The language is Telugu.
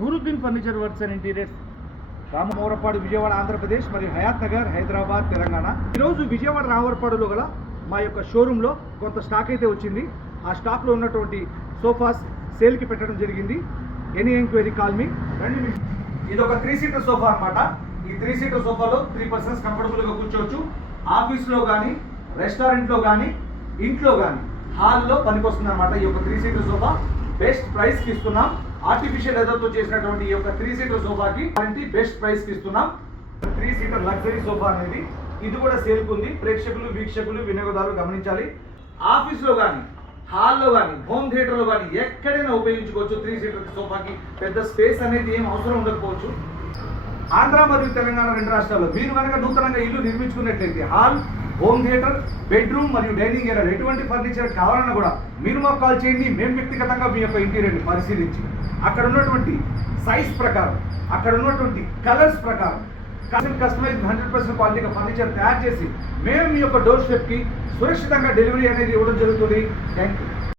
Nooruddin furniture works and interiors, Ramavarapadu, Vijayawada, Andhra Pradesh మరియు హయాత్ నగర్, హైదరాబాద్, తెలంగాణ. ఈరోజు విజయవాడ రామవరపాడులో గల మా యొక్క షోరూంలో కొంత స్టాక్ అయితే వచ్చింది. ఆ స్టాక్లో ఉన్నటువంటి సోఫాస్ సేల్కి పెట్టడం జరిగింది. Any enquiry call me. రండి. ఇది ఒక 3 సీటర్ సోఫా అన్నమాట. ఈ 3 సీటర్ సోఫాలో 3 పర్సన్స్ కంఫర్టబుల్గా కూర్చోవచ్చు. ఆఫీస్లో కానీ, రెస్టారెంట్లో కానీ, ఇంట్లో కానీ, హాల్లో పనికొస్తుంది అనమాట. ఈ యొక్క 3 సీటర్ సోఫా బెస్ట్ ప్రైస్కి ఇస్తున్నాం. ఆర్టిఫిషియల్ లెదర్తో చేసినటువంటి ఈ యొక్క 3 సీటర్ సోఫాకి బెస్ట్ ప్రైస్కి ఇస్తున్నాం. 3 సీటర్ లగ్జరీ సోఫా అనేది ఇది కూడా సేల్కి ఉంది. ప్రేక్షకులు, వీక్షకులు, వినియోగదారులు గమనించాలి. ఆఫీస్లో కానీ, హాల్లో కానీ, హోమ్ థియేటర్లో కానీ ఎక్కడైనా ఉపయోగించుకోవచ్చు. 3 సీటర్ సోఫాకి పెద్ద స్పేస్ అనేది ఏం అవసరం ఉండకపోవచ్చు. ఆంధ్ర మరియు తెలంగాణ 2 రాష్ట్రాల్లో మీరు కనుక నూతనంగా ఇల్లు నిర్మించుకున్నట్లయితే హాల్, హోమ్ థియేటర్, బెడ్రూమ్ మరియు డైనింగ్ ఏరియా ఎటువంటి ఫర్నిచర్ కావాలన్నా కూడా మీరు మాకు కాల్ చేయండి. మేము వ్యక్తిగతంగా మీ యొక్క ఇంటీరియర్ని పరిశీలించి అక్కడ ఉన్నటువంటి సైజ్ ప్రకారం, అక్కడ ఉన్నటువంటి కలర్స్ ప్రకారం కస్టమైజ్ 100% క్వాలిటీగా ఫర్నిచర్ తయారు చేసి మేము మీ యొక్క డోర్ స్టెప్కి సురక్షితంగా డెలివరీ అనేది ఇవ్వడం జరుగుతుంది. Thank you.